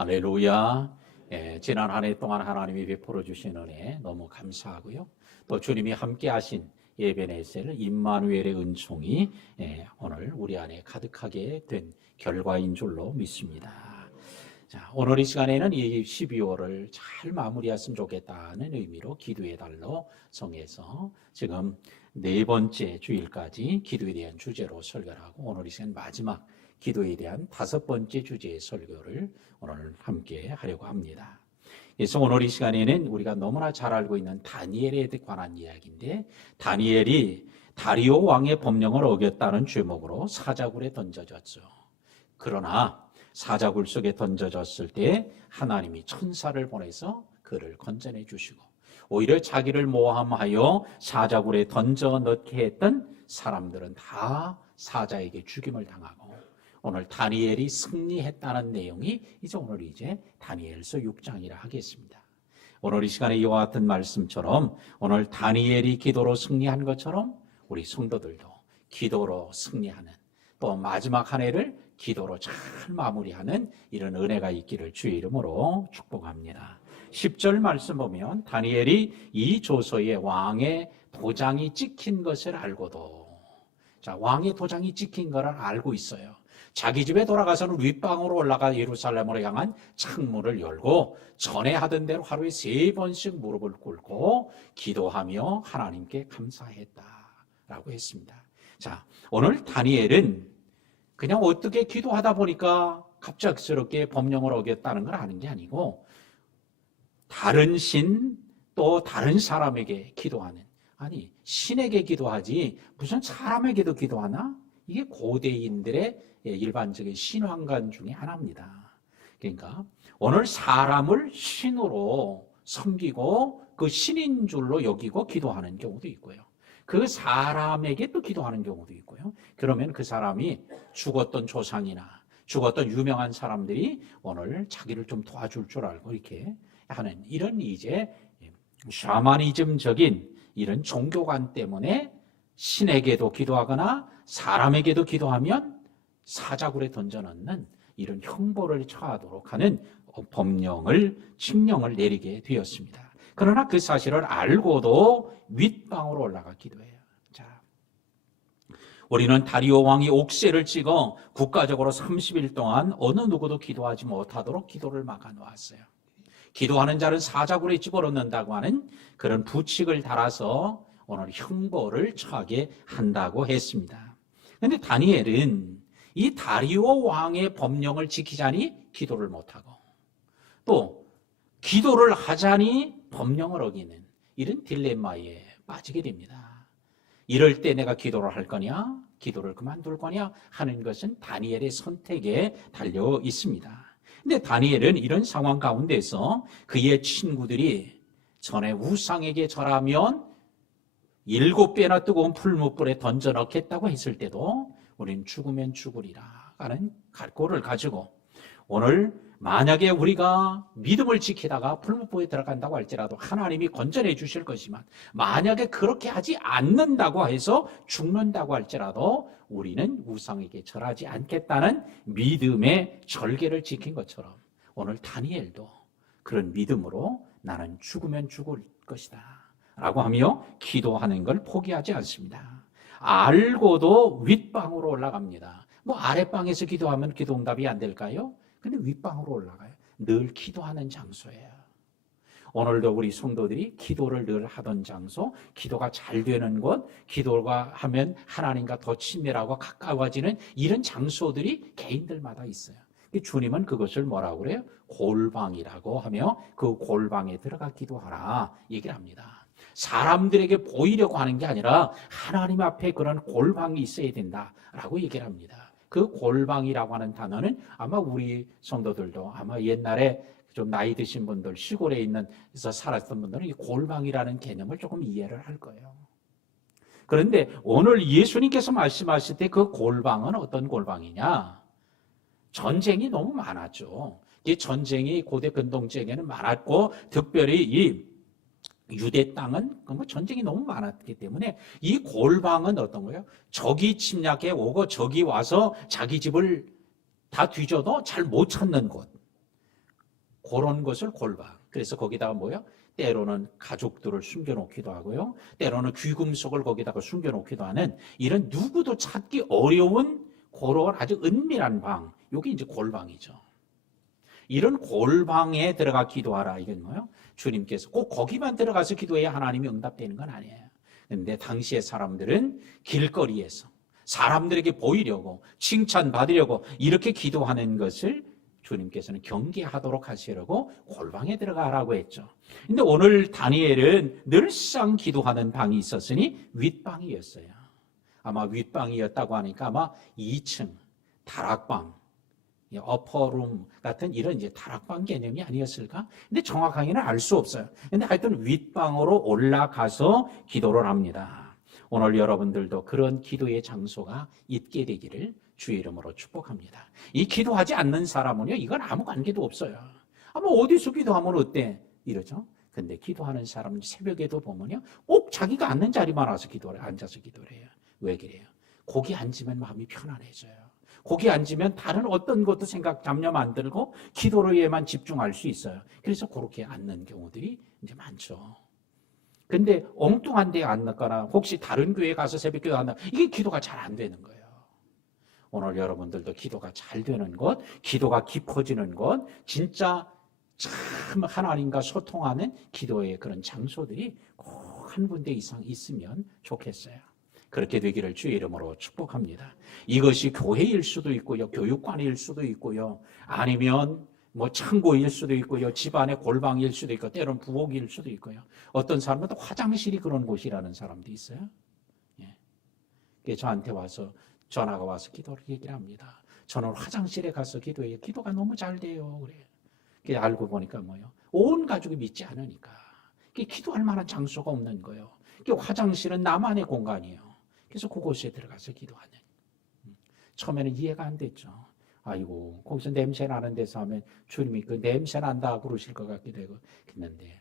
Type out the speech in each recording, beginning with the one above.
할렐루야. 지난 한 해 동안 하나님이 베풀어 주신 은혜 너무 감사하고요. 또 주님이 함께 하신 예배네셀 임마누엘의 은총이 오늘 우리 안에 가득하게 된 결과인 줄로 믿습니다. 자, 오늘 이 시간에는 이 12월을 잘 마무리했으면 좋겠다는 의미로 기도의 달로 정해서 지금 네 번째 주일까지 기도에 대한 주제로 설교를 하고 오늘 이 시간 마지막 기도에 대한 다섯 번째 주제의 설교를 오늘 함께 하려고 합니다. 그래서 오늘 이 시간에는 우리가 너무나 잘 알고 있는 다니엘에 관한 이야기인데, 다니엘이 다리오 왕의 법령을 어겼다는 죄목으로 사자굴에 던져졌죠. 그러나 사자굴 속에 던져졌을 때 하나님이 천사를 보내서 그를 건져내 주시고, 오히려 자기를 모함하여 사자굴에 던져 넣게 했던 사람들은 다 사자에게 죽임을 당하고, 오늘 다니엘이 승리했다는 내용이 오늘 다니엘서 6장이라 하겠습니다. 오늘 이 시간에 이와 같은 말씀처럼 오늘 다니엘이 기도로 승리한 것처럼 우리 성도들도 기도로 승리하는, 또 마지막 한 해를 기도로 잘 마무리하는 이런 은혜가 있기를 주의 이름으로 축복합니다. 10절 말씀 보면 다니엘이 이 조서에 왕의 도장이 찍힌 것을 알고도, 자, 왕의 도장이 찍힌 것을 알고 있어요. 자기 집에 돌아가서는 윗방으로 올라가 예루살렘으로 향한 창문을 열고 전에 하던 대로 하루에 3번씩 무릎을 꿇고 기도하며 하나님께 감사했다라고 했습니다. 자, 오늘 다니엘은 그냥 어떻게 기도하다 보니까 갑작스럽게 법령을 어겼다는 걸 아는 게 아니고, 다른 신 또 다른 사람에게 기도하는, 아니 신에게 기도하지 무슨 사람에게도 기도하나? 이게 고대인들의 일반적인 신앙관 중에 하나입니다. 그러니까 오늘 사람을 신으로 섬기고 그 신인 줄로 여기고 기도하는 경우도 있고요. 그 사람에게 또 기도하는 경우도 있고요. 그러면 그 사람이 죽었던 조상이나 죽었던 유명한 사람들이 오늘 자기를 좀 도와줄 줄 알고 이렇게 하는 이런 샤머니즘적인 이런 종교관 때문에 신에게도 기도하거나 사람에게도 기도하면 사자굴에 던져넣는 이런 형벌을 처하도록 하는 법령을, 칙령을 내리게 되었습니다. 그러나 그 사실을 알고도 윗방으로 올라가 기도해요. 자, 우리는 다리오 왕이 옥새를 찍어 국가적으로 30일 동안 어느 누구도 기도하지 못하도록 기도를 막아놓았어요. 기도하는 자는 사자굴에 집어넣는다고 하는 그런 부칙을 달아서 오늘 형벌을 처하게 한다고 했습니다. 그런데 다니엘은 이 다리오 왕의 법령을 지키자니 기도를 못하고, 또 기도를 하자니 법령을 어기는 이런 딜레마에 빠지게 됩니다. 이럴 때 내가 기도를 할 거냐, 기도를 그만둘 거냐 하는 것은 다니엘의 선택에 달려 있습니다. 근데 다니엘은 이런 상황 가운데서 그의 친구들이 전에 우상에게 절하면 7배나 뜨거운 풀무불에 던져 넣겠다고 했을 때도 우리는 죽으면 죽으리라 하는 각오를 가지고, 오늘 만약에 우리가 믿음을 지키다가 풀무불에 들어간다고 할지라도 하나님이 건져내 주실 것이지만, 만약에 그렇게 하지 않는다고 해서 죽는다고 할지라도 우리는 우상에게 절하지 않겠다는 믿음의 절개를 지킨 것처럼 오늘 다니엘도 그런 믿음으로 나는 죽으면 죽을 것이다 라고 하며 기도하는 걸 포기하지 않습니다. 알고도 윗방으로 올라갑니다. 아랫방에서 기도하면 기도 응답이 안 될까요? 근데 윗방으로 올라가요. 늘 기도하는 장소예요. 오늘도 우리 성도들이 기도를 늘 하던 장소, 기도가 잘 되는 곳, 기도가 하면 하나님과 더 친밀하고 가까워지는 이런 장소들이 개인들마다 있어요. 주님은 그것을 뭐라고 그래요? 골방이라고 하며 그 골방에 들어가 기도하라 얘기를 합니다. 사람들에게 보이려고 하는 게 아니라 하나님 앞에 그런 골방이 있어야 된다라고 얘기를 합니다. 그 골방이라고 하는 단어는 아마 우리 성도들도 아마 옛날에 좀 나이 드신 분들, 시골에 있는서 살았던 분들은 이 골방이라는 개념을 조금 이해를 할 거예요. 그런데 오늘 예수님께서 말씀하실 때 그 골방은 어떤 골방이냐? 전쟁이 너무 많았죠. 이 전쟁이 고대 근동지에게는 많았고, 특별히 이 유대 땅은 전쟁이 너무 많았기 때문에 이 골방은 어떤 거예요? 적이 침략해 오고 적이 와서 자기 집을 다 뒤져도 잘 못 찾는 곳, 그런 것을 골방. 그래서 거기다가 뭐요? 때로는 가족들을 숨겨놓기도 하고요. 때로는 귀금속을 거기다가 숨겨놓기도 하는 이런 누구도 찾기 어려운 그런 아주 은밀한 방. 이게 이제 골방이죠. 이런 골방에 들어가 기도하라. 이건 뭐요? 주님께서 꼭 거기만 들어가서 기도해야 하나님이 응답되는 건 아니에요. 그런데 당시의 사람들은 길거리에서 사람들에게 보이려고 칭찬받으려고 이렇게 기도하는 것을 주님께서는 경계하도록 하시려고 골방에 들어가라고 했죠. 근데 오늘 다니엘은 늘상 기도하는 방이 있었으니 윗방이었어요. 아마 윗방이었다고 하니까 아마 2층 다락방, 어퍼룸 같은 이런 이제 다락방 개념이 아니었을까? 근데 정확하게는 알 수 없어요. 근데 하여튼 윗방으로 올라가서 기도를 합니다. 오늘 여러분들도 그런 기도의 장소가 있게 되기를 주의 이름으로 축복합니다. 이 기도하지 않는 사람은요, 이건 아무 관계도 없어요. 뭐 어디서 기도하면 어때? 이러죠. 근데 기도하는 사람은 새벽에도 보면요, 꼭 자기가 앉는 자리만 와서 앉아서 기도를 해요. 왜 그래요? 거기 앉으면 마음이 편안해져요. 거기 앉으면 다른 어떤 것도 생각, 잡념 안 들고 기도로에만 집중할 수 있어요. 그래서 그렇게 앉는 경우들이 이제 많죠. 근데 엉뚱한 데에 앉거나 혹시 다른 교회에 가서 새벽기도 한다, 이게 기도가 잘 안 되는 거예요. 오늘 여러분들도 기도가 잘 되는 것, 기도가 깊어지는 것, 진짜 참 하나님과 소통하는 기도의 그런 장소들이 꼭 한 군데 이상 있으면 좋겠어요. 그렇게 되기를 주의 이름으로 축복합니다. 이것이 교회일 수도 있고요, 교육관일 수도 있고요, 아니면 뭐 창고일 수도 있고요, 집안의 골방일 수도 있고, 때로는 부엌일 수도 있고요. 어떤 사람은 또 화장실이 그런 곳이라는 사람도 있어요. 예. 저한테 와서 전화가 와서 기도를 얘기를 합니다. 저는 화장실에 가서 기도해요. 기도가 너무 잘 돼요. 그래. 알고 보니까 뭐요? 온 가족이 믿지 않으니까. 기도할 만한 장소가 없는 거예요. 화장실은 나만의 공간이에요. 그래서 그곳에 들어가서 기도하는. 처음에는 이해가 안 됐죠. 아이고, 거기서 냄새 나는 데서 하면 주님이 그 냄새 난다 그러실 것 같기도 하고 했는데,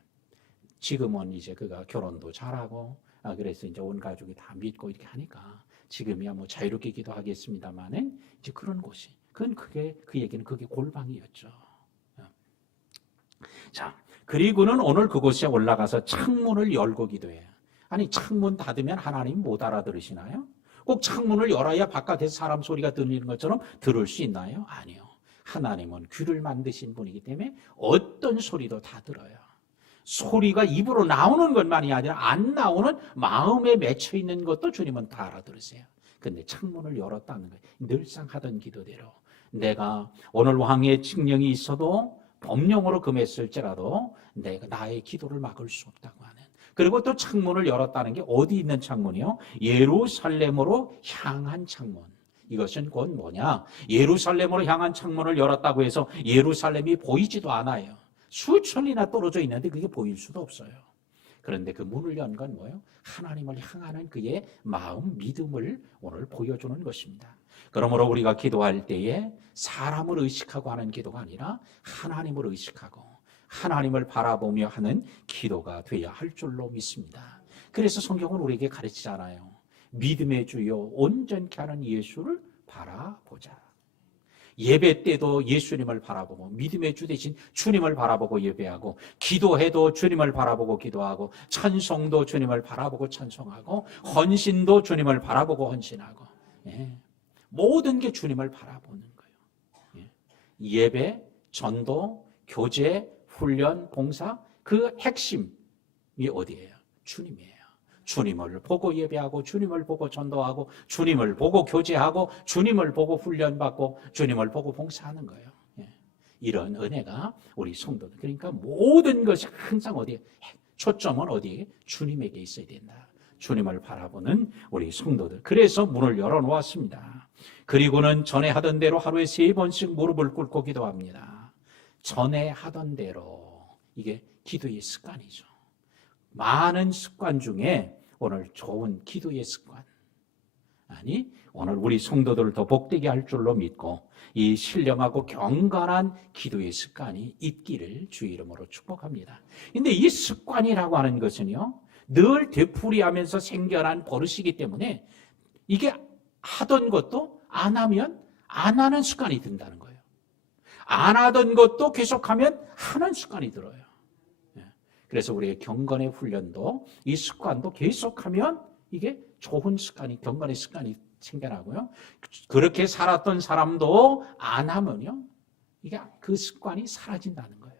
지금은 이제 그가 결혼도 잘하고, 그래서 이제 온 가족이 다 믿고 이렇게 하니까 지금이야 뭐 자유롭게 기도하겠습니다만은 이제 그런 곳이, 그 얘기는 그게 골방이었죠. 자, 그리고는 오늘 그곳에 올라가서 창문을 열고 기도해요. 아니, 창문 닫으면 하나님 못 알아들으시나요? 꼭 창문을 열어야 바깥에서 사람 소리가 들리는 것처럼 들을 수 있나요? 아니요. 하나님은 귀를 만드신 분이기 때문에 어떤 소리도 다 들어요. 소리가 입으로 나오는 것만이 아니라 안 나오는 마음에 맺혀 있는 것도 주님은 다 알아들으세요. 근데 창문을 열었다는 거예요. 늘상 하던 기도대로. 내가 오늘 왕의 칙령이 있어도 법령으로 금했을지라도 내가 나의 기도를 막을 수 없다고 하는. 그리고 또 창문을 열었다는 게 어디 있는 창문이요? 예루살렘으로 향한 창문. 이것은 곧 뭐냐? 예루살렘으로 향한 창문을 열었다고 해서 예루살렘이 보이지도 않아요. 수천리나 떨어져 있는데 그게 보일 수도 없어요. 그런데 그 문을 연 건 뭐예요? 하나님을 향하는 그의 마음, 믿음을 오늘 보여주는 것입니다. 그러므로 우리가 기도할 때에 사람을 의식하고 하는 기도가 아니라 하나님을 의식하고 하나님을 바라보며 하는 기도가 되어야 할 줄로 믿습니다. 그래서 성경은 우리에게 가르치잖아요. 믿음의 주요 온전케 하는 예수를 바라보자. 예배 때도 예수님을 바라보고 믿음의 주 대신 주님을 바라보고 예배하고, 기도해도 주님을 바라보고 기도하고, 찬송도 주님을 바라보고 찬송하고, 헌신도 주님을 바라보고 헌신하고, 모든 게 주님을 바라보는 거예요. 예배, 전도, 교제, 훈련, 봉사, 그 핵심이 어디예요? 주님이에요. 주님을 보고 예배하고, 주님을 보고 전도하고, 주님을 보고 교제하고, 주님을 보고 훈련받고, 주님을 보고 봉사하는 거예요. 이런 은혜가 우리 성도들, 그러니까 모든 것이 항상 어디에, 초점은 어디에? 주님에게 있어야 된다. 주님을 바라보는 우리 성도들. 그래서 문을 열어놓았습니다. 그리고는 전에 하던 대로 하루에 3번씩 무릎을 꿇고 기도합니다. 전에 하던 대로. 이게 기도의 습관이죠. 많은 습관 중에 오늘 좋은 기도의 습관, 아니 오늘 우리 성도들을 더 복되게 할 줄로 믿고 이 신령하고 경건한 기도의 습관이 있기를 주의 이름으로 축복합니다. 근데 이 습관이라고 하는 것은요, 늘 되풀이하면서 생겨난 버릇이기 때문에 이게 하던 것도 안 하면 안 하는 습관이 든다는 거예요. 안 하던 것도 계속하면 하는 습관이 들어요. 그래서 우리의 경건의 훈련도 이 습관도 계속하면 이게 좋은 습관이, 경건의 습관이 생겨나고요. 그렇게 살았던 사람도 안 하면요, 이게 그 습관이 사라진다는 거예요.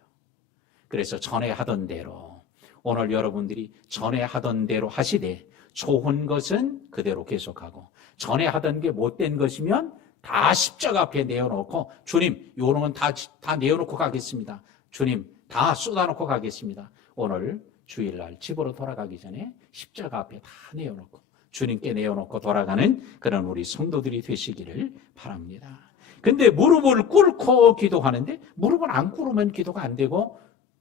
그래서 전에 하던 대로, 오늘 여러분들이 전에 하던 대로 하시되 좋은 것은 그대로 계속하고, 전에 하던 게 못된 것이면 다 십자가 앞에 내어놓고, 주님 이런 건 다 내어놓고 가겠습니다. 주님 다 쏟아놓고 가겠습니다. 오늘 주일날 집으로 돌아가기 전에 십자가 앞에 다 내어놓고 주님께 내어놓고 돌아가는 그런 우리 성도들이 되시기를 바랍니다. 근데 무릎을 꿇고 기도하는데, 무릎을 안 꿇으면 기도가 안 되고,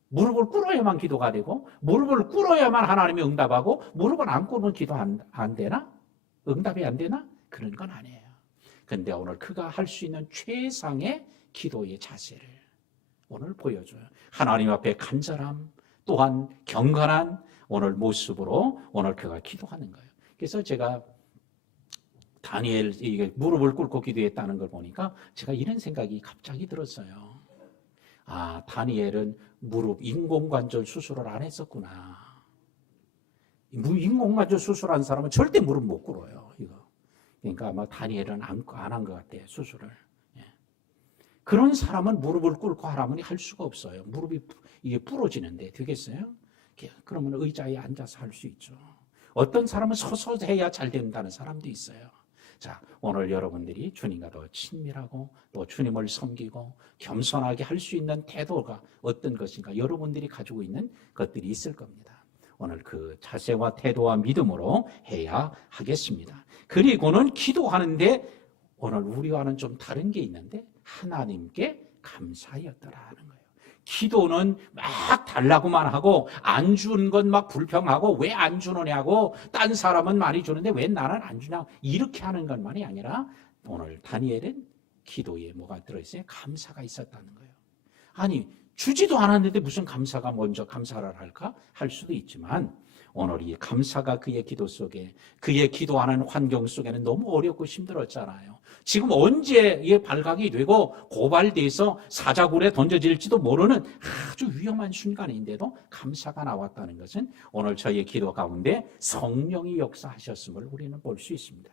무릎을 꿇어야만 기도가 되고, 무릎을 꿇어야만 하나님이 응답하고, 무릎을 안 꿇으면 기도 안 되나? 응답이 안 되나? 그런 건 아니에요. 근데 오늘 그가 할 수 있는 최상의 기도의 자세를 오늘 보여줘요. 하나님 앞에 간절함, 또한 경건한 오늘 모습으로 오늘 그가 기도하는 거예요. 그래서 제가 다니엘 이게 무릎을 꿇고 기도했다는 걸 보니까 제가 이런 생각이 갑자기 들었어요. 아, 다니엘은 무릎 인공관절 수술을 안 했었구나. 인공관절 수술한 사람은 절대 무릎 못 꿇어요. 이거. 그러니까 아마 다니엘은 안 한 것 같아요, 수술을. 그런 사람은 무릎을 꿇고 하라면 할 수가 없어요. 무릎이 이게 부러지는데 되겠어요? 그러면 의자에 앉아서 할 수 있죠. 어떤 사람은 서서 해야 잘 된다는 사람도 있어요. 자, 오늘 여러분들이 주님과 더 친밀하고 또 주님을 섬기고 겸손하게 할 수 있는 태도가 어떤 것인가, 여러분들이 가지고 있는 것들이 있을 겁니다. 오늘 그 자세와 태도와 믿음으로 해야 하겠습니다. 그리고는 기도하는데 오늘 우리와는 좀 다른 게 있는데, 하나님께 감사하였더라 하는 거예요. 기도는 막 달라고만 하고 안 준 건 막 불평하고 왜 안 주느냐고, 딴 사람은 많이 주는데 왜 나는 안 주냐, 이렇게 하는 것만이 아니라 오늘 다니엘은 기도에 뭐가 들어있어요? 감사가 있었다는 거예요. 아니, 주지도 않았는데 무슨 감사가 먼저 감사를 할까? 할 수도 있지만 오늘 이 감사가 그의 기도 속에, 그의 기도하는 환경 속에는 너무 어렵고 힘들었잖아요. 지금 언제 이 발각이 되고 고발돼서 사자굴에 던져질지도 모르는 아주 위험한 순간인데도 감사가 나왔다는 것은 오늘 저희의 기도 가운데 성령이 역사하셨음을 우리는 볼 수 있습니다.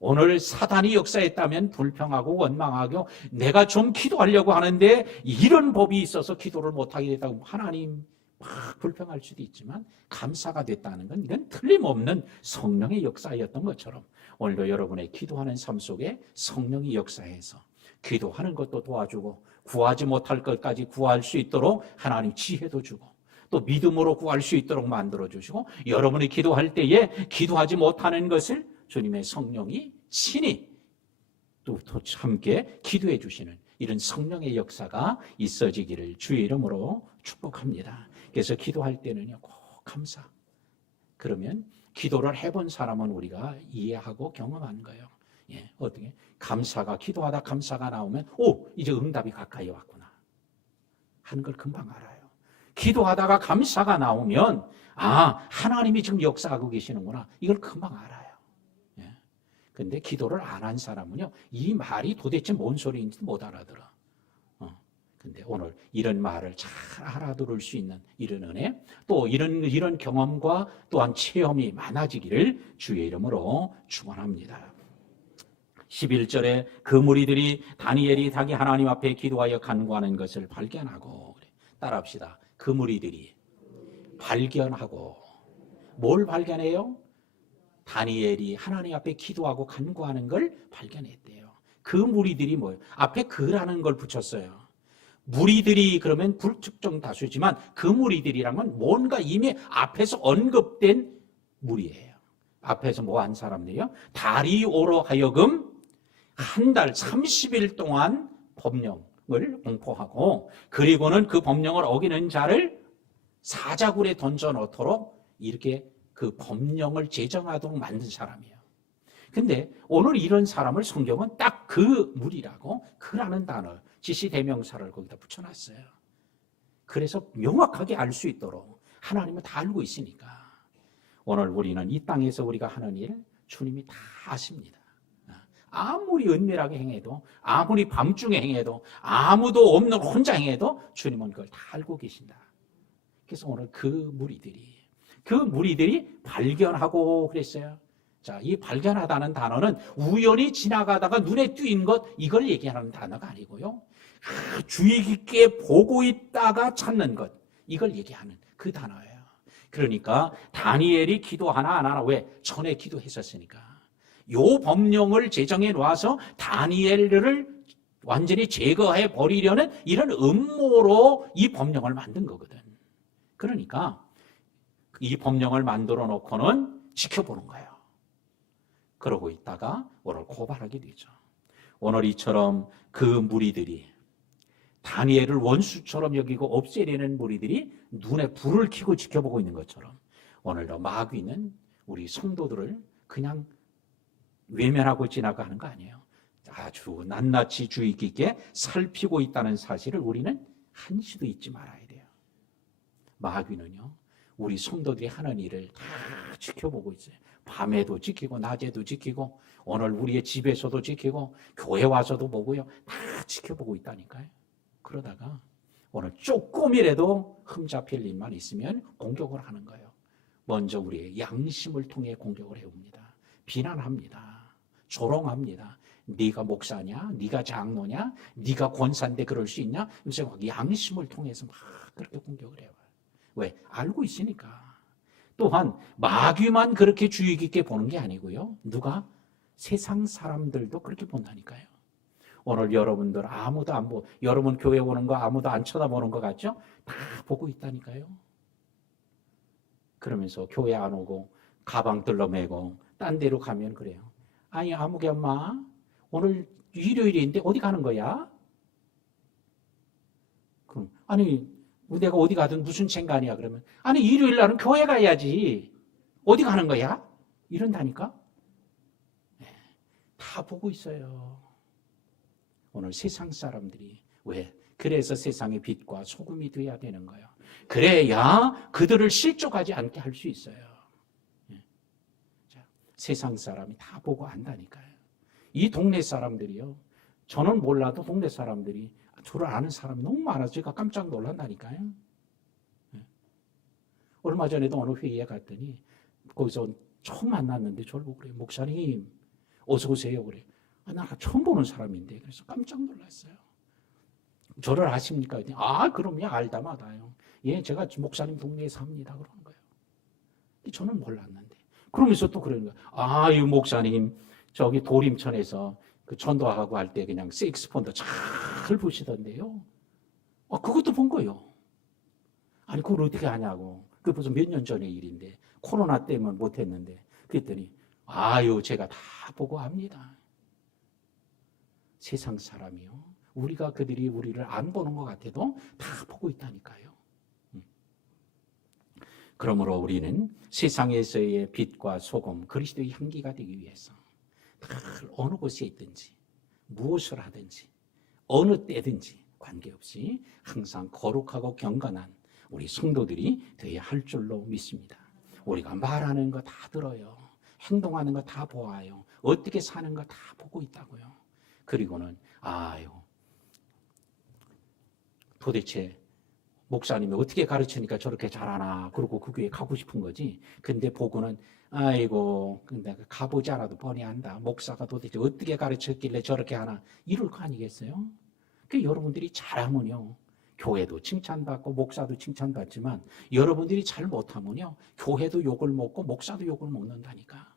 오늘 사단이 역사했다면 불평하고 원망하고, 내가 좀 기도하려고 하는데 이런 법이 있어서 기도를 못하게 됐다고 하나님 막 불평할 수도 있지만, 감사가 됐다는 건 이건 틀림없는 성령의 역사였던 것처럼 오늘도 여러분의 기도하는 삶 속에 성령이 역사해서 기도하는 것도 도와주고, 구하지 못할 것까지 구할 수 있도록 하나님 지혜도 주고, 또 믿음으로 구할 수 있도록 만들어주시고, 여러분이 기도할 때에 기도하지 못하는 것을 주님의 성령이 친히 또 함께 기도해 주시는 이런 성령의 역사가 있어지기를 주의 이름으로 축복합니다. 그래서 기도할 때는요, 꼭 감사. 그러면 기도를 해본 사람은 우리가 이해하고 경험한 거예요. 어떻게? 감사가, 기도하다 감사가 나오면, 오, 이제 응답이 가까이 왔구나 하는 걸 금방 알아요. 기도하다가 감사가 나오면, 아, 하나님이 지금 역사하고 계시는구나, 이걸 금방 알아요. 근데 기도를 안 한 사람은요, 이 말이 도대체 뭔 소리인지도 못 알아들어. 근데 오늘 이런 말을 잘 알아들을 수 있는 이런 은혜, 또 이런 경험과 또한 체험이 많아지기를 주의 이름으로 축원합니다. 11절에 그 무리들이 다니엘이 자기 하나님 앞에 기도하여 간구하는 것을 발견하고, 따라합시다. 그 무리들이 발견하고, 뭘 발견해요? 다니엘이 하나님 앞에 기도하고 간구하는 걸 발견했대요. 그 무리들이 뭐예요? 앞에 그라는 걸 붙였어요. 무리들이 그러면 불특정 다수지만 그 무리들이란 뭔가 이미 앞에서 언급된 무리예요. 앞에서 뭐 한 사람들이요? 다리오로 하여금 한 달 30일 동안 법령을 공포하고, 그리고는 그 법령을 어기는 자를 사자굴에 던져놓도록 이렇게 그 법령을 제정하도록 만든 사람이에요. 근데 오늘 이런 사람을 성경은 딱 그 무리라고, 그라는 단어, 지시대명사를 거기다 붙여놨어요. 그래서 명확하게 알 수 있도록, 하나님은 다 알고 있으니까. 오늘 우리는 이 땅에서 우리가 하는 일 주님이 다 아십니다. 아무리 은밀하게 행해도, 아무리 밤중에 행해도, 아무도 없는 혼자 행해도 주님은 그걸 다 알고 계신다. 그래서 오늘 그 무리들이 발견하고 그랬어요. 자, 이 발견하다는 단어는 우연히 지나가다가 눈에 띈 것, 이걸 얘기하는 단어가 아니고요. 주의 깊게 보고 있다가 찾는 것, 이걸 얘기하는 그 단어예요. 그러니까 다니엘이 기도하나 안 하나, 왜? 전에 기도했었으니까. 요 법령을 제정해 놔서 다니엘을 완전히 제거해 버리려는 이런 음모로 이 법령을 만든 거거든. 그러니까 이 법령을 만들어 놓고는 지켜보는 거예요. 그러고 있다가 오늘 고발하게 되죠. 오늘 이처럼 그 무리들이 다니엘을 원수처럼 여기고 없애려는 무리들이 눈에 불을 켜고 지켜보고 있는 것처럼 오늘도 마귀는 우리 성도들을 그냥 외면하고 지나가는 거 아니에요. 아주 낱낱이 주의 깊게 살피고 있다는 사실을 우리는 한시도 잊지 말아야 돼요. 마귀는요, 우리 성도들이 하는 일을 다 지켜보고 있어요. 밤에도 지키고 낮에도 지키고 오늘 우리의 집에서도 지키고 교회 와서도 보고요. 다 지켜보고 있다니까요. 그러다가 오늘 조금이라도 흠잡힐 일만 있으면 공격을 하는 거예요. 먼저 우리의 양심을 통해 공격을 해옵니다. 비난합니다. 조롱합니다. 네가 목사냐? 네가 장로냐? 네가 권사인데 그럴 수 있냐? 그래서 양심을 통해서 막 그렇게 공격을 해요. 왜? 알고 있으니까. 또한 마귀만 그렇게 주의 깊게 보는 게 아니고요. 누가? 세상 사람들도 그렇게 본다니까요. 오늘 여러분들 아무도 안 보고, 여러분 교회 오는 거 아무도 안 쳐다보는 것 같죠? 다 보고 있다니까요. 그러면서 교회 안 오고 가방 들러매고 딴 데로 가면 그래요. 아니 아무개 엄마 오늘 일요일인데 어디 가는 거야? 그럼 아니 내가 어디 가든 무슨 상관이야? 그러면 아니 일요일 날은 교회 가야지. 어디 가는 거야? 이런다니까. 네, 다 보고 있어요. 오늘 세상 사람들이 왜? 그래서 세상의 빛과 소금이 돼야 되는 거예요. 그래야 그들을 실족하지 않게 할 수 있어요. 네. 자, 세상 사람이 다 보고 안다니까요. 이 동네 사람들이요. 저는 몰라도 동네 사람들이 저를 아는 사람이 너무 많아서 제가 깜짝 놀란다니까요. 네. 얼마 전에도 어느 회의에 갔더니 거기서 처음 만났는데 저를 보고 그래요. 목사님 어서 오세요. 그래. 나 처음 보는 사람인데 그래서 깜짝 놀랐어요. 저를 아십니까? 아 그럼요 알다마다요. 예 제가 목사님 동네에 삽니다 그러는 거예요. 저는 몰랐는데 그러면서 또 그러는 거예요. 아 이 목사님 저기 도림천에서 그 전도하고 할 때 그냥 색스폰도 잘 보시던데요. 아 그것도 본 거예요. 아니 그걸 어떻게 하냐고. 그게 벌써 몇 년 전의 일인데 코로나 때문에 못했는데 그랬더니 아유 제가 다 보고 합니다. 세상 사람이요. 우리가 그들이 우리를 안 보는 것 같아도 다 보고 있다니까요. 그러므로 우리는 세상에서의 빛과 소금, 그리스도의 향기가 되기 위해서 어느 곳에 있든지 무엇을 하든지 어느 때든지 관계없이 항상 거룩하고 경건한 우리 성도들이 되어야 할 줄로 믿습니다. 우리가 말하는 거 다 들어요. 행동하는 거 다 보아요. 어떻게 사는 거 다 보고 있다고요. 그리고는 아유 도대체 목사님이 어떻게 가르치니까 저렇게 잘하나 그러고 그 교회 가고 싶은 거지. 근데 보고는 아이고 근데 가보지 않아도 뻔히 안다. 목사가 도대체 어떻게 가르쳤길래 저렇게 하나 이럴 거 아니겠어요? 그 여러분들이 잘하면요 교회도 칭찬받고 목사도 칭찬받지만 여러분들이 잘 못하면요 교회도 욕을 먹고 목사도 욕을 먹는다니까.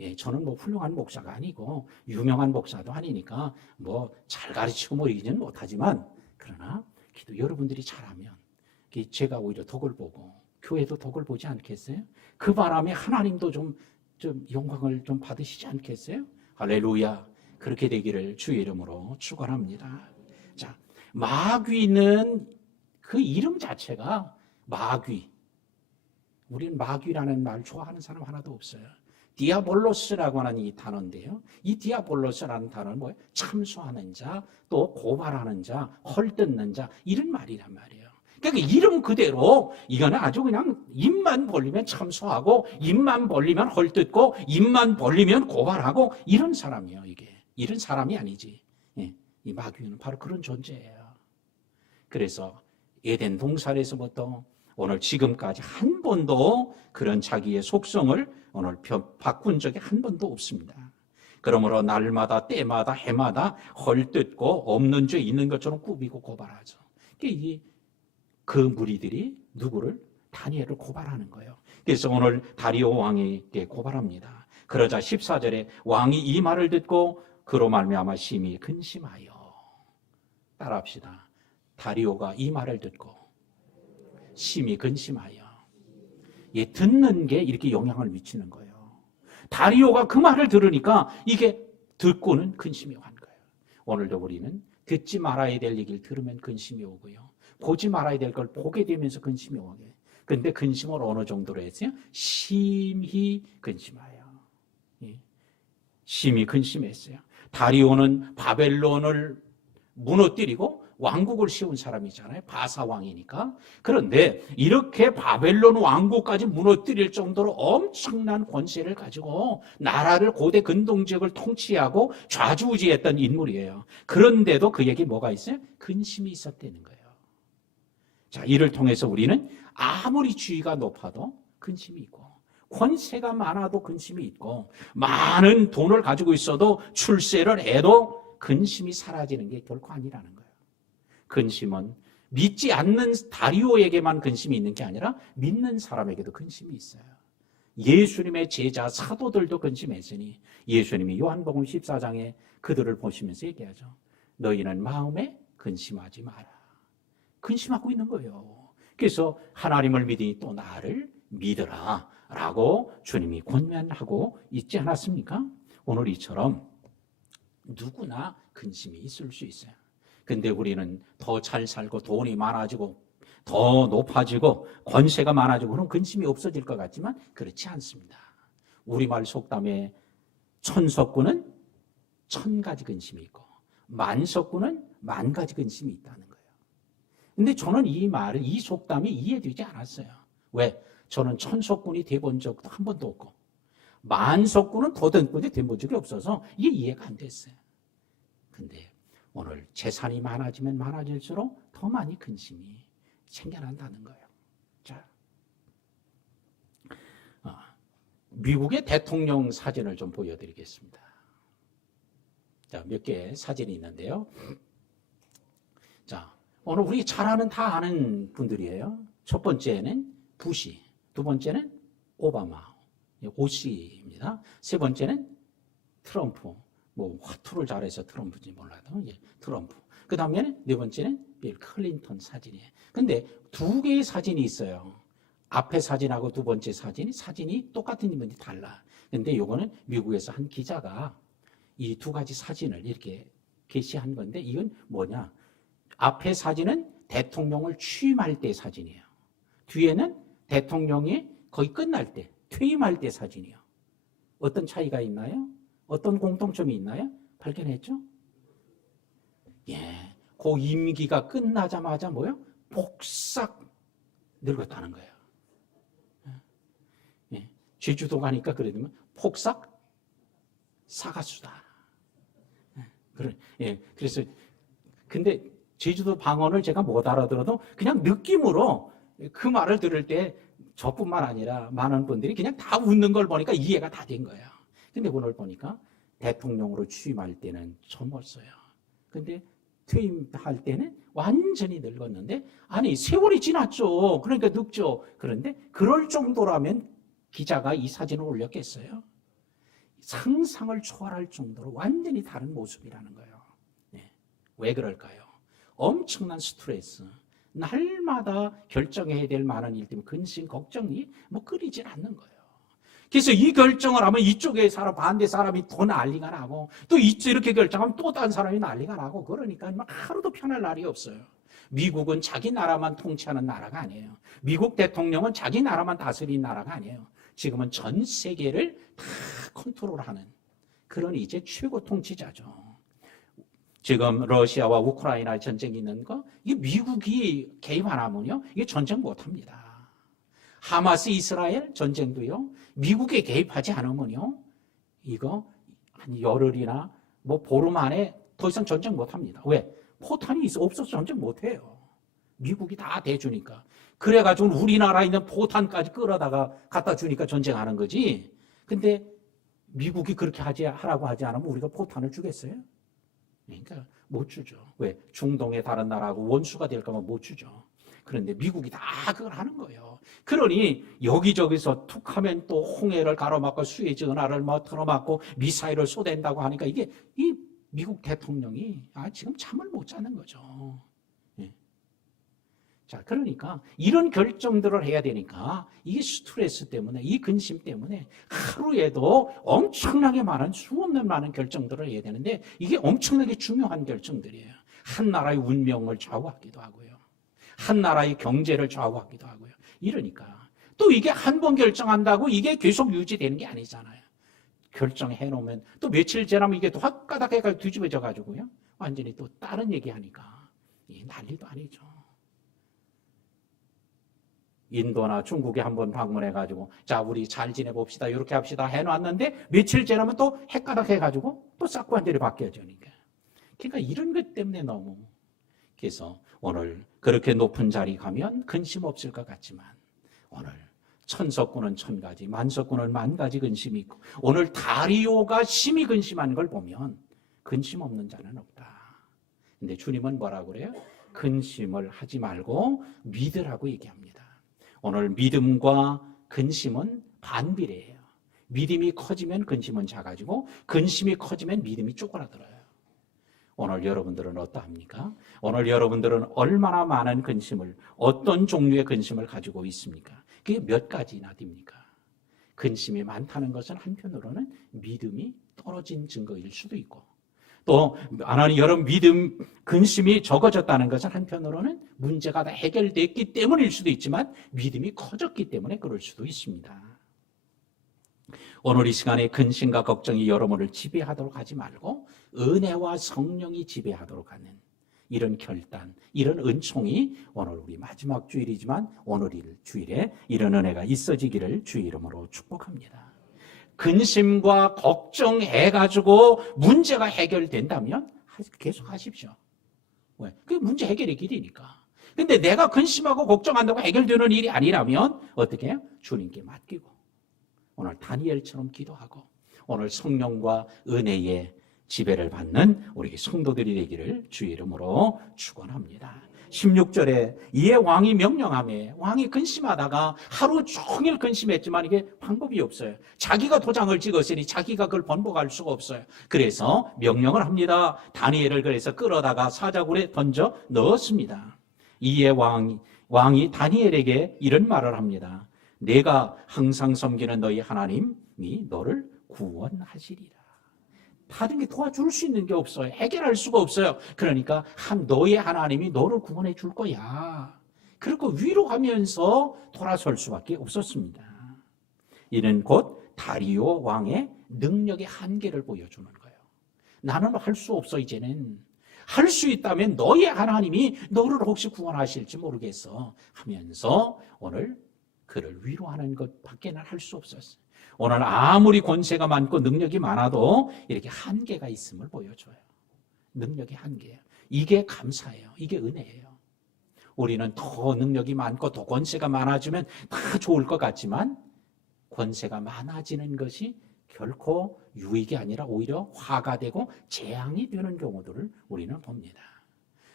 예, 저는 뭐 훌륭한 목사가 아니고 유명한 목사도 아니니까 뭐 잘 가르치고 뭐 이기는 못하지만 그러나 기도 여러분들이 잘하면 제가 오히려 덕을 보고 교회도 덕을 보지 않겠어요? 그 바람에 하나님도 좀 영광을 좀 받으시지 않겠어요? 할렐루야. 그렇게 되기를 주의 이름으로 축원합니다. 자, 마귀는 그 이름 자체가 마귀. 우리는 마귀라는 말 좋아하는 사람 하나도 없어요. 디아볼로스라고 하는 이 단어인데요. 이 디아볼로스라는 단어는 뭐예요? 참소하는 자, 또 고발하는 자, 헐뜯는 자 이런 말이란 말이에요. 그러니까 이름 그대로 이거는 아주 그냥 입만 벌리면 참소하고 입만 벌리면 헐뜯고 입만 벌리면 고발하고 이런 사람이에요. 이게 이런 사람이 아니지. 예, 이 마귀는 바로 그런 존재예요. 그래서 에덴 동산에서부터 오늘 지금까지 한 번도 그런 자기의 속성을 오늘 바꾼 적이 한 번도 없습니다. 그러므로 날마다 때마다 해마다 헐뜯고 없는 죄 있는 것처럼 꾸미고 고발하죠. 그 무리들이 누구를? 다니엘을 고발하는 거예요. 그래서 오늘 다리오 왕에게 고발합니다. 그러자 14절에 왕이 이 말을 듣고 그로 말미암아 심히 근심하여. 따라합시다. 다리오가 이 말을 듣고 심히 근심하여. 듣는 게 이렇게 영향을 미치는 거예요. 다리오가 그 말을 들으니까 이게 듣고는 근심이 간 거예요. 오늘도 우리는 듣지 말아야 될 얘기를 들으면 근심이 오고요. 보지 말아야 될 걸 보게 되면서 근심이 오게. 그런데 근심을 어느 정도로 했어요? 심히 근심하여. 심히 근심했어요. 다리오는 바벨론을 무너뜨리고 왕국을 세운 사람이잖아요. 바사 왕이니까. 그런데 이렇게 바벨론 왕국까지 무너뜨릴 정도로 엄청난 권세를 가지고 나라를 고대 근동 지역을 통치하고 좌지우지했던 인물이에요. 그런데도 그에게 뭐가 있어요? 근심이 있었다는 거예요. 자, 이를 통해서 우리는 아무리 지위가 높아도 근심이 있고 권세가 많아도 근심이 있고 많은 돈을 가지고 있어도 출세를 해도 근심이 사라지는 게 결코 아니라는 거예요. 근심은 믿지 않는 다리오에게만 근심이 있는 게 아니라 믿는 사람에게도 근심이 있어요. 예수님의 제자 사도들도 근심했으니 예수님이 요한복음 14장에 그들을 보시면서 얘기하죠. 너희는 마음에 근심하지 마라. 근심하고 있는 거예요. 그래서 하나님을 믿으니 또 나를 믿으라 라고 주님이 권면하고 있지 않았습니까? 오늘 이처럼 누구나 근심이 있을 수 있어요. 근데 우리는 더 잘 살고 돈이 많아지고 더 높아지고 권세가 많아지고 그럼 근심이 없어질 것 같지만 그렇지 않습니다. 우리말 속담에 천석구는 1000가지 근심이 있고 만석구는 10,000가지 근심이 있다는 거예요. 근데 저는 이 말을, 이 속담이 이해되지 않았어요. 왜? 저는 천석군이 돼본 적도 한 번도 없고 만석군은 더듬군이 돼본 적이 없어서 이게 이해가 안 됐어요. 근데 오늘 재산이 많아지면 많아질수록 더 많이 근심이 생겨난다는 거예요. 자, 미국의 대통령 사진을 좀 보여드리겠습니다. 자, 몇 개의 사진이 있는데요. 자, 오늘 우리 잘 다 아는 분들이에요. 첫 번째는 부시, 두 번째는 오바마, 오씨입니다. 세 번째는 트럼프. 뭐 화투를 잘해서 트럼프인지 몰라도 트럼프. 그 다음에는 네 번째는 빌 클린턴 사진이에요. 근데 두 개의 사진이 있어요. 앞에 사진하고 두 번째 사진이 똑같은 인물이 달라. 근데 요거는 미국에서 한 기자가 이 두 가지 사진을 이렇게 게시한 건데 이건 뭐냐? 앞에 사진은 대통령을 취임할 때 사진이에요. 뒤에는 대통령이 거의 끝날 때, 퇴임할 때 사진이에요. 어떤 차이가 있나요? 어떤 공통점이 있나요? 발견했죠? 예, 그 임기가 끝나자마자 뭐요? 폭삭 늙었다는 거예요. 예, 제주도 가니까 그러면 폭삭 사가수다. 예, 그래서 근데 제주도 방언을 제가 못 알아들어도 그냥 느낌으로 그 말을 들을 때 저뿐만 아니라 많은 분들이 그냥 다 웃는 걸 보니까 이해가 다 된 거예요. 근데 오늘 보니까 대통령으로 취임할 때는 젊었어요. 근데 퇴임할 때는 완전히 늙었는데 아니 세월이 지났죠. 그러니까 늙죠. 그런데 그럴 정도라면 기자가 이 사진을 올렸겠어요? 상상을 초월할 정도로 완전히 다른 모습이라는 거예요. 네. 왜 그럴까요? 엄청난 스트레스, 날마다 결정해야 될 많은 일 때문에 근심, 걱정이 끊이질 않는 거예요. 그래서 이 결정을 하면 이쪽에 사람, 반대 사람이 더 난리가 나고 또 이렇게 결정하면 또 다른 사람이 난리가 나고 그러니까 하루도 편할 날이 없어요. 미국은 자기 나라만 통치하는 나라가 아니에요. 미국 대통령은 자기 나라만 다스리는 나라가 아니에요. 지금은 전 세계를 다 컨트롤하는 그런 이제 최고 통치자죠. 지금 러시아와 우크라이나 전쟁이 있는 거 이 미국이 개입 안 하면요, 이게 전쟁 못 합니다. 하마스 이스라엘 전쟁도요, 미국이 개입하지 않으면요, 이거 한 열흘이나 뭐 보름 안에 더 이상 전쟁 못 합니다. 왜? 포탄이 없어서 전쟁 못 해요. 미국이 다 대주니까. 그래가지고 우리나라에 있는 포탄까지 끌어다가 갖다 주니까 전쟁하는 거지. 근데 미국이 그렇게 하라고 하지 않으면 우리가 포탄을 주겠어요? 그러니까 못 주죠. 왜? 중동의 다른 나라하고 원수가 될까 봐 못 주죠. 그런데 미국이 다 그걸 하는 거예요. 그러니 여기저기서 툭 하면 또 홍해를 가로막고 수에즈 운하를 뭐 틀어막고 미사일을 쏘댄다고 하니까 이게 이 미국 대통령이 지금 잠을 못 자는 거죠. 자, 그러니까 이런 결정들을 해야 되니까 이게 스트레스 때문에, 이 근심 때문에 하루에도 엄청나게 많은, 수없는 많은 결정들을 해야 되는데 이게 엄청나게 중요한 결정들이에요. 한 나라의 운명을 좌우하기도 하고요. 한 나라의 경제를 좌우하기도 하고요. 이러니까 또 이게 한 번 결정한다고 이게 계속 유지되는 게 아니잖아요. 결정해 놓으면 또 며칠 지나면 이게 또 확가닥 해가 뒤집어져 가지고요. 완전히 또 다른 얘기하니까 난리도 아니죠. 인도나 중국에 한번 방문해가지고 자 우리 잘 지내봅시다 이렇게 합시다 해놨는데 며칠 지나면 또 헷가닥 해가지고 또 싹 완전히 바뀌어지니까. 그러니까 이런 것 때문에 너무. 그래서 오늘 그렇게 높은 자리 가면 근심 없을 것 같지만 오늘 천석군은 1000가지 만석군은 10,000가지 근심이 있고 오늘 다리오가 심히 근심한 걸 보면 근심 없는 자는 없다. 근데 주님은 뭐라고 그래요? 근심을 하지 말고 믿으라고 얘기합니다. 오늘 믿음과 근심은 반비례해요. 믿음이 커지면 근심은 작아지고 근심이 커지면 믿음이 쪼그라들어요. 오늘 여러분들은 어떠합니까? 오늘 여러분들은 얼마나 많은 근심을, 어떤 종류의 근심을 가지고 있습니까? 그게 몇 가지나 됩니까? 근심이 많다는 것은 한편으로는 믿음이 떨어진 증거일 수도 있고 또 하나님 여러분 믿음, 근심이 적어졌다는 것은 한편으로는 문제가 다 해결됐기 때문일 수도 있지만 믿음이 커졌기 때문에 그럴 수도 있습니다. 오늘 이 시간에 근심과 걱정이 여러분을 지배하도록 하지 말고 은혜와 성령이 지배하도록 하는 이런 결단, 이런 은총이 오늘 우리 마지막 주일이지만 오늘 주일에 이런 은혜가 있어지기를 주의 이름으로 축복합니다. 근심과 걱정해가지고 문제가 해결된다면 계속 하십시오. 왜? 그게 문제 해결의 길이니까. 근데 내가 근심하고 걱정한다고 해결되는 일이 아니라면 어떻게 해요? 주님께 맡기고 오늘 다니엘처럼 기도하고 오늘 성령과 은혜의 지배를 받는 우리 성도들이 되기를 주의 이름으로 축원합니다. 16절에 이에 왕이 명령하며 왕이 근심하다가 하루 종일 근심했지만 이게 방법이 없어요. 자기가 도장을 찍었으니 자기가 그걸 번복할 수가 없어요. 그래서 명령을 합니다. 다니엘을 그래서 끌어다가 사자굴에 던져 넣었습니다. 이에 왕이 다니엘에게 이런 말을 합니다. 내가 항상 섬기는 너희 하나님이 너를 구원하시리라. 다른 게 도와줄 수 있는 게 없어요. 해결할 수가 없어요. 그러니까 너의 하나님이 너를 구원해 줄 거야. 그리고 위로하면서 돌아설 수밖에 없었습니다. 이는 곧 다리오 왕의 능력의 한계를 보여주는 거예요. 나는 할 수 없어 이제는. 할 수 있다면 너의 하나님이 너를 혹시 구원하실지 모르겠어 하면서 오늘 그를 위로하는 것밖에는 할 수 없었어요. 오늘 아무리 권세가 많고 능력이 많아도 이렇게 한계가 있음을 보여줘요. 능력의 한계예요. 이게 감사예요. 이게 은혜예요. 우리는 더 능력이 많고 더 권세가 많아지면 다 좋을 것 같지만 권세가 많아지는 것이 결코 유익이 아니라 오히려 화가 되고 재앙이 되는 경우들을 우리는 봅니다.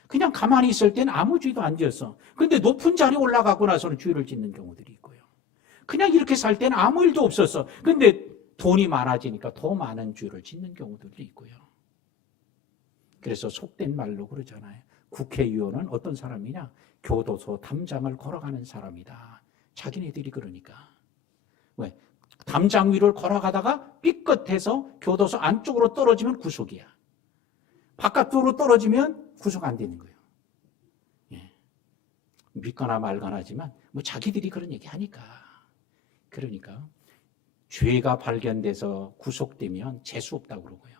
그냥 가만히 있을 때는 아무 죄도 안 지었어. 그런데 높은 자리에 올라가고 나서는 죄를 짓는 경우들이 있고요. 그냥 이렇게 살 때는 아무 일도 없었어. 그런데 돈이 많아지니까 더 많은 죄를 짓는 경우들도 있고요. 그래서 속된 말로 그러잖아요. 국회의원은 어떤 사람이냐? 교도소 담장을 걸어가는 사람이다. 자기네들이 그러니까. 왜? 담장 위를 걸어가다가 삐끗해서 교도소 안쪽으로 떨어지면 구속이야. 바깥쪽으로 떨어지면 구속 안 되는 거예요. 예. 믿거나 말거나 하지만 뭐 자기들이 그런 얘기 하니까. 그러니까 죄가 발견돼서 구속되면 재수 없다고 그러고요.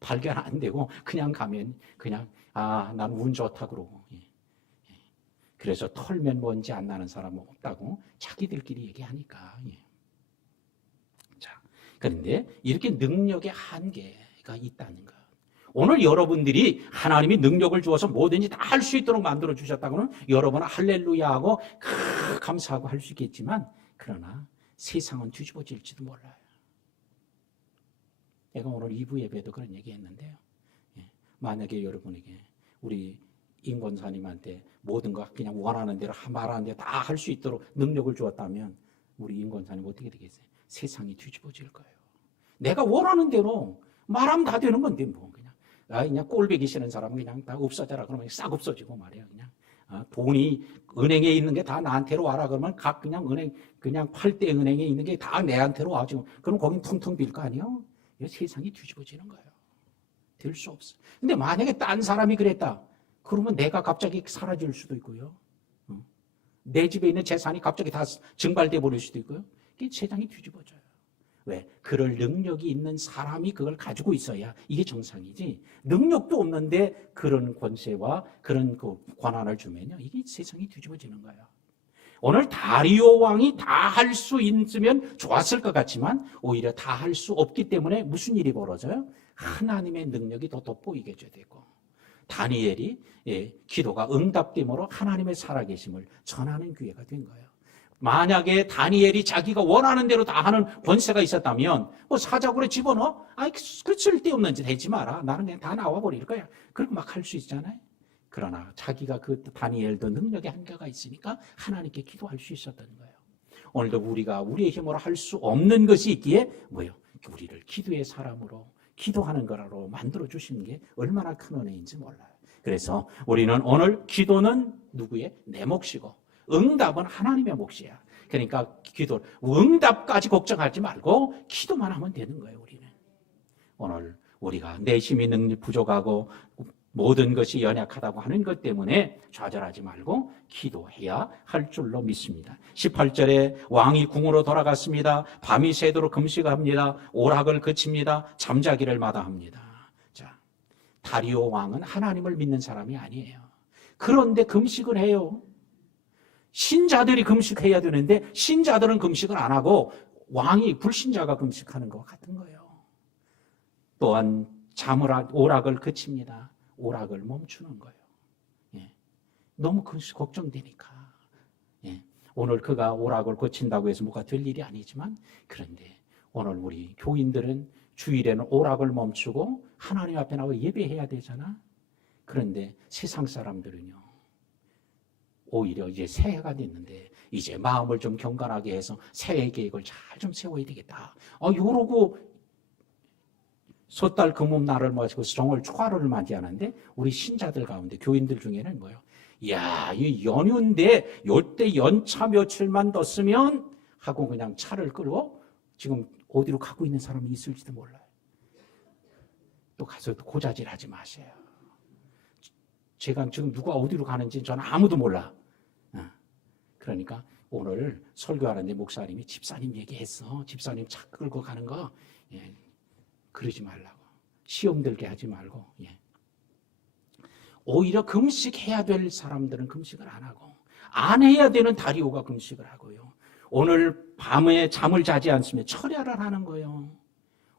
발견 안 되고 그냥 가면 그냥 난 운 좋다 그러고. 예. 그래서 털면 먼지 안 나는 사람은 없다고 자기들끼리 얘기하니까. 예. 자, 그런데 이렇게 능력의 한계가 있다는 것. 오늘 여러분들이 하나님이 능력을 주어서 뭐든지 다 할 수 있도록 만들어 주셨다고는 여러분은 할렐루야하고 감사하고 할 수 있겠지만, 그러나 세상은 뒤집어질지도 몰라요. 제가 오늘 2부 예배도 그런 얘기했는데요. 예. 만약에 여러분에게 우리 임 권사님한테 모든 거 그냥 원하는 대로 말하는 대로 다 할 수 있도록 능력을 주었다면 우리 임 권사님 어떻게 되겠어요? 세상이 뒤집어질 거예요. 내가 원하는 대로 말하면 다 되는 건데 뭐 그냥 꼴배기 싫은 사람은 그냥 다 없어져라 그러면 싹 없어지고 말이야. 그냥 돈이 은행에 있는 게 다 나한테로 와라 그러면 각 그냥 은행 그냥 8대 은행에 있는 게 다 내한테로 와 지금. 그럼 거긴 텅텅 빌 거 아니에요? 세상이 뒤집어지는 거예요. 될 수 없어. 근데 만약에 딴 사람이 그랬다. 그러면 내가 갑자기 사라질 수도 있고요. 내 집에 있는 재산이 갑자기 다 증발돼 버릴 수도 있고요. 이게 세상이 뒤집어져요. 왜? 그럴 능력이 있는 사람이 그걸 가지고 있어야 이게 정상이지. 능력도 없는데 그런 권세와 그런 그 권한을 주면요, 이게 세상이 뒤집어지는 거예요. 오늘 다리오 왕이 다 할 수 있으면 좋았을 것 같지만 오히려 다 할 수 없기 때문에 무슨 일이 벌어져요? 하나님의 능력이 더 돋보이게 되고, 다니엘이 기도가 응답됨으로 하나님의 살아계심을 전하는 기회가 된 거예요. 만약에 다니엘이 자기가 원하는 대로 다 하는 권세가 있었다면 뭐 사자굴에 집어넣어? 그 쓸데없는 짓 하지 마라. 나는 그냥 다 나와버릴 거야. 그렇게 막 할 수 있잖아요. 그러나 자기가 그 다니엘도 능력의 한계가 있으니까 하나님께 기도할 수 있었던 거예요. 오늘도 우리가 우리의 힘으로 할 수 없는 것이 있기에 뭐예요? 우리를 기도의 사람으로 기도하는 거라로 만들어 주시는 게 얼마나 큰 은혜인지 몰라요. 그래서 우리는 오늘 기도는 누구의? 내 몫이고 응답은 하나님의 몫이야. 그러니까 응답까지 걱정하지 말고 기도만 하면 되는 거예요. 우리는 오늘 우리가 내심이 능력 부족하고 모든 것이 연약하다고 하는 것 때문에 좌절하지 말고 기도해야 할 줄로 믿습니다. 18절에 왕이 궁으로 돌아갔습니다. 밤이 새도록 금식합니다. 오락을 그칩니다. 잠자기를 마다합니다. 자, 다리오 왕은 하나님을 믿는 사람이 아니에요. 그런데 금식을 해요. 신자들이 금식해야 되는데 신자들은 금식을 안 하고 왕이 불신자가 금식하는 것 같은 거예요. 또한 오락을 그칩니다. 오락을 멈추는 거예요. 예. 너무 걱정되니까. 예. 오늘 그가 오락을 고친다고 해서 뭐가 될 일이 아니지만, 그런데 오늘 우리 교인들은 주일에는 오락을 멈추고 하나님 앞에 나와 예배해야 되잖아. 그런데 세상 사람들은요, 오히려 이제 새해가 됐는데 이제 마음을 좀 경건하게 해서 새해 계획을 잘 좀 세워야 되겠다. 요러고 섣달 금음날을 맞이고 정월 초하루를 맞이하는데 우리 신자들 가운데 교인들 중에는 뭐예요? 야, 이 연휴인데 요때 연차 며칠만 더 쓰면 하고 그냥 차를 끌고 지금 어디로 가고 있는 사람이 있을지도 몰라요. 또 가서 고자질하지 마세요. 제가 지금 누가 어디로 가는지 저는 아무도 몰라. 그러니까 오늘 설교하는데 목사님이 집사님 얘기했어. 집사님 차 끌고 가는 거. 예. 그러지 말라고. 시험 들게 하지 말고. 예. 오히려 금식해야 될 사람들은 금식을 안 하고, 안 해야 되는 다리오가 금식을 하고요. 오늘 밤에 잠을 자지 않으면 철야를 하는 거예요.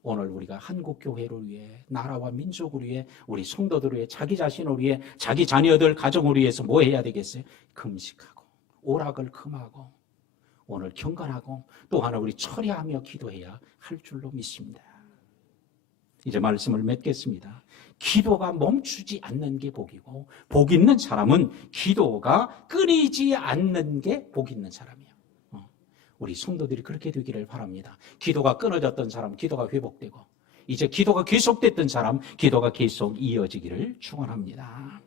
오늘 우리가 한국교회를 위해, 나라와 민족을 위해, 우리 성도들을 위해, 자기 자신을 위해, 자기 자녀들 가정을 위해서 뭐 해야 되겠어요? 금식하고 오락을 금하고 오늘 경건하고 또 하나 우리 철야하며 기도해야 할 줄로 믿습니다. 이제 말씀을 맺겠습니다. 기도가 멈추지 않는 게 복이고, 복 있는 사람은 기도가 끊이지 않는 게 복 있는 사람이에요. 우리 성도들이 그렇게 되기를 바랍니다. 기도가 끊어졌던 사람 기도가 회복되고, 이제 기도가 계속됐던 사람 기도가 계속 이어지기를 축원합니다.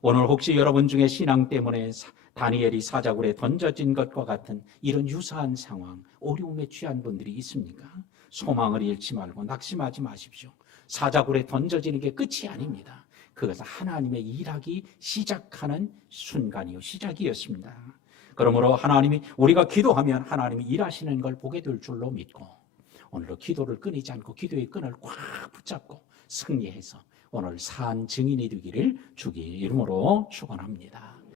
오늘 혹시 여러분 중에 신앙 때문에 다니엘이 사자굴에 던져진 것과 같은 이런 유사한 상황, 어려움에 취한 분들이 있습니까? 소망을 잃지 말고 낙심하지 마십시오. 사자굴에 던져지는 게 끝이 아닙니다. 그것은 하나님의 일하기 시작하는 순간이요, 시작이었습니다. 그러므로 하나님이, 우리가 기도하면 하나님이 일하시는 걸 보게 될 줄로 믿고, 오늘도 기도를 끊이지 않고 기도의 끈을 꽉 붙잡고 승리해서 오늘 산 증인이 되기를 주의 이름으로 축원합니다.